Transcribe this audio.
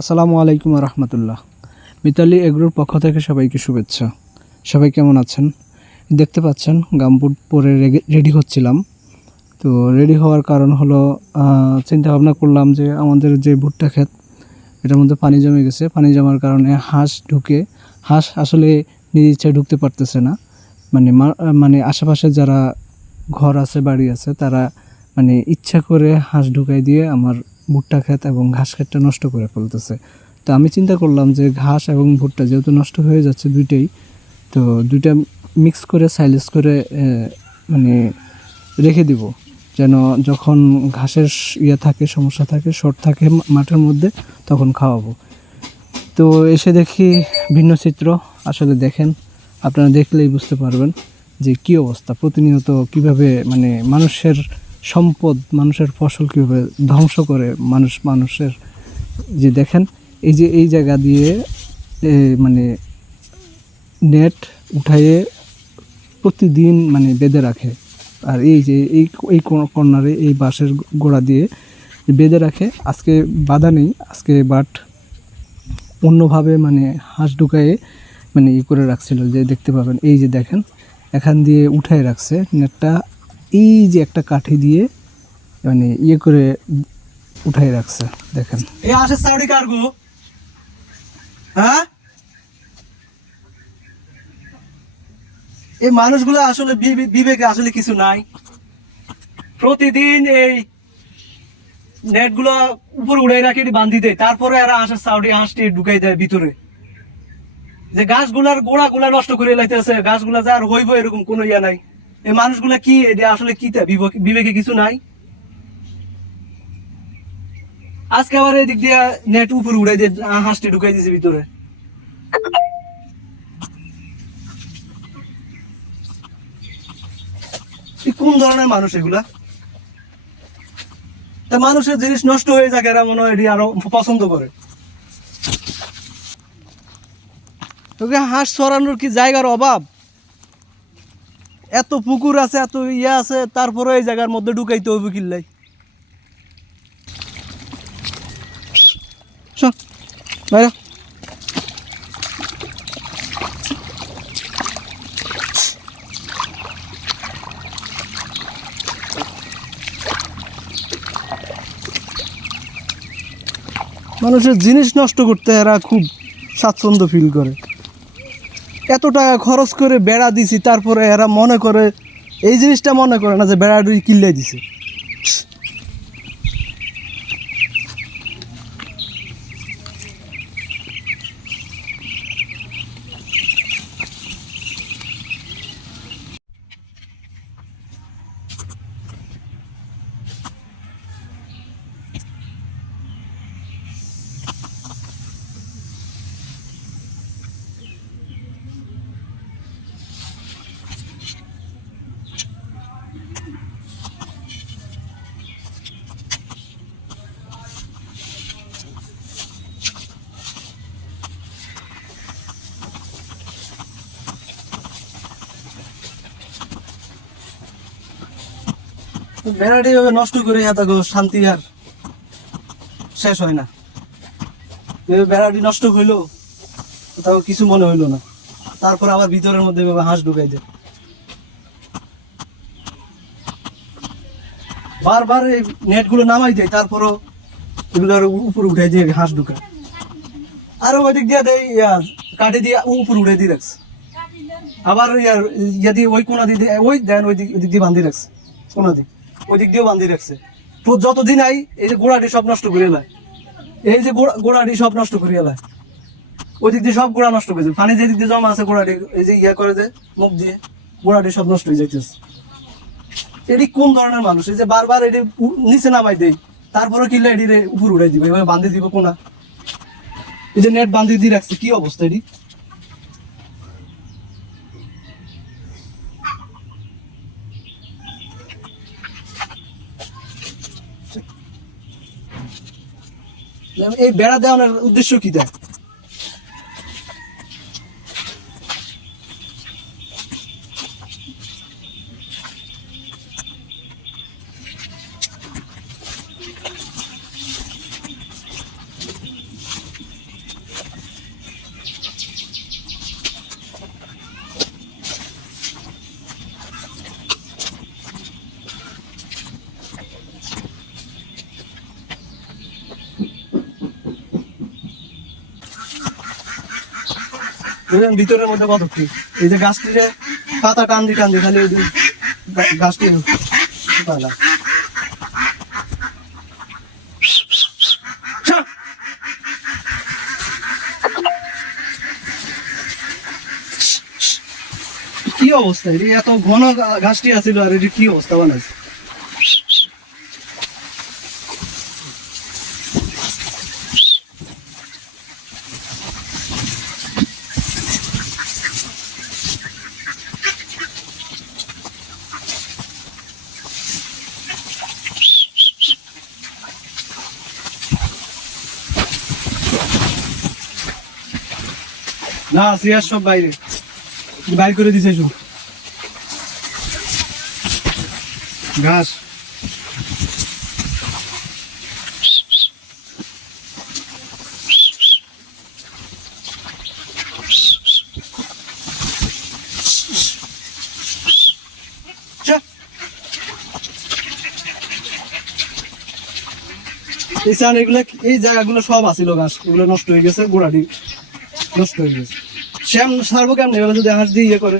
আসসালামু আলাইকুম রহমতুল্লাহ। মিতালি এগ্রোর পক্ষ থেকে সবাইকে শুভেচ্ছা। সবাই কেমন আছেন? দেখতে পাচ্ছেন গামবুট পরে রেডি হচ্ছিলাম। তো রেডি হওয়ার কারণ হলো চিন্তা ভাবনা করলাম যে আমাদের যে ভুট্টা ক্ষেত এটার মধ্যে পানি জমে গেছে। পানি জমার কারণে হাঁস আসলে নিজ ইচ্ছায় ঢুকতে পারতেছে না। মানে আশেপাশে যারা ঘর আছে, বাড়ি আছে, তারা মানে ইচ্ছা করে হাঁস ঢুকাই দিয়ে আমার ভুট্টা ক্ষেত এবং ঘাস ক্ষেতটা নষ্ট করে ফেলতেছে। তো আমি চিন্তা করলাম যে ঘাস এবং ভুট্টা যেহেতু নষ্ট হয়ে যাচ্ছে দুইটাই, তো দুইটা মিক্স করে সাইলেজ করে মানে রেখে দিব, যেন যখন ঘাসের সমস্যা থাকে, শর্ট থাকে মাঠের মধ্যে, তখন খাওয়াবো। তো এসে দেখি ভিন্ন চিত্র। আসলে দেখেন, আপনারা দেখলেই বুঝতে পারবেন যে কী অবস্থা। প্রতিনিয়ত কিভাবে মানে মানুষের সম্পদ, মানুষের ফসল কীভাবে ধ্বংস করে মানুষের। যে দেখেন, এই জায়গা দিয়ে মানে নেট উঠাইয়ে প্রতিদিন মানে বেঁধে রাখে। আর এই যে এই কর্নারে এই বাঁশের গোড়া দিয়ে বেঁধে রাখে। আজকে বাধা নেই আজকে, বাট অন্যভাবে মানে হাঁস ঢুকায়ে মানে করে রাখছিল। যে দেখতে পাবেন, এই যে দেখেন, এখান দিয়ে উঠায় রাখছে নেটটা। এই যে একটা কাঠি দিয়ে মানে করে উঠাই রাখছে, দেখেন। এই হাঁসের চাউরি কারগো, হ্যাঁ? এই মানুষগুলো আসলে বিবেকে আসলে কিছু নাই। প্রতিদিন এই নেটগুলো উপরে উড়াই রাখি, বান্ধি দেয়, তারপরে এরা হাঁসের চাউরি হাঁসটি ঢুকাই দেয় ভিতরে। যে গাছগুলার গোড়াগুলা নষ্ট করে লাইতেছে, গাছগুলা যে আর হইব এরকম কোনো ইয়া নাই। এই মানুষগুলা কি এটা আসলে কি বিবেকে কিছু নাই। আজকে আবার এদিক দিয়ে নেট উপরে উড়াই দিয়ে হাঁসটি ঢুকাই দিয়েছে ভিতরে। কোন ধরনের মানুষ এগুলা? তা মানুষের জিনিস নষ্ট হয়ে যাক এরা মনে হয় এটি আরো পছন্দ করে। তোকে হাঁস ছড়ানোর কি জায়গার অভাব? এত পুকুর আছে, এত ইয়ে আছে, তারপরে এই জায়গার মধ্যে ঢুকাইতে হইব কিল্লাই। বাইরে মানুষের জিনিস নষ্ট করতে এরা খুব স্বাচ্ছন্দ্য ফিল করে। এত টাকা খরচ করে বেড়া দিছি, তারপরে এরা মনে করে, এই জিনিসটা মনে করে না যে বেড়াটি কিল্লাই দিছে। বেড়াটি ভাবে নষ্ট করে এত শান্তি আর শেষ হয় না। বেড়াটি নষ্ট হইলো, তাও কিছু মনে হইলো না, তারপর আবার ভিতরের মধ্যে হাঁস ঢুকাই দেয়। বারবার এই নেটগুলো নামাই দেয়, তারপরও এগুলোর উপর উঠাই দিয়ে হাঁস ঢুকায়। আরো ওইদিক দিয়ে দেয় কাঠে দিয়ে উপর উঠে দিয়ে রাখছে। আবার ইয়া দিয়ে ওই কোনা দিয়ে ওই দেন ওই দিক দিয়ে বান্ধি রাখছে, কোনা দিয়ে ওই দিক দিয়েও বান্ধি রাখছে। তো যতদিন আই এই যে গোড়াটি সব নষ্ট করে এলায়, এই যে গোড়াটি সব নষ্ট করে এলায়, ওই দিক দিয়ে সব গোড়া নষ্ট করে যায়। পানি যে দিক দিয়ে জমা আছে গোড়াটি, এই যে ইয়া করে যে মুখ দিয়ে গোড়াটি সব নষ্ট হয়ে যাইতেছে। এটি কোন ধরনের মানুষ? এই যে বারবার এটি নিচে নামাই দেয়, তারপরে কিনলে এটি উপর উড়াই দিবে, এভাবে বান্ধি দিব কোনা। এই যে নেট বান্ধি দিয়ে রাখছে, কি অবস্থা এটি? এই বেড়া দেওয়ানোর উদ্দেশ্য কি দেয়? বুঝলেন ভিতরের মধ্যে কত কি এই যে গাছটিরে পাতা টান দি খালি ওই যে গাছটি পায় না। কি অবস্থা এটি এত ঘন ঘাসটি আছিল আর এটি কি অবস্থা বানাইছে। না সিরিয়াস সব বাইরে বাইর করে দিছে সব ঘাস। এই জায়গাগুলো সব আছিল ঘাস, এগুলো নষ্ট হয়ে গেছে, গোড়াটি নষ্ট হয়ে গেছে। শ্যাম সারবো কেমন এগুলো যদি ঘাস দিয়ে ইয়ে করে।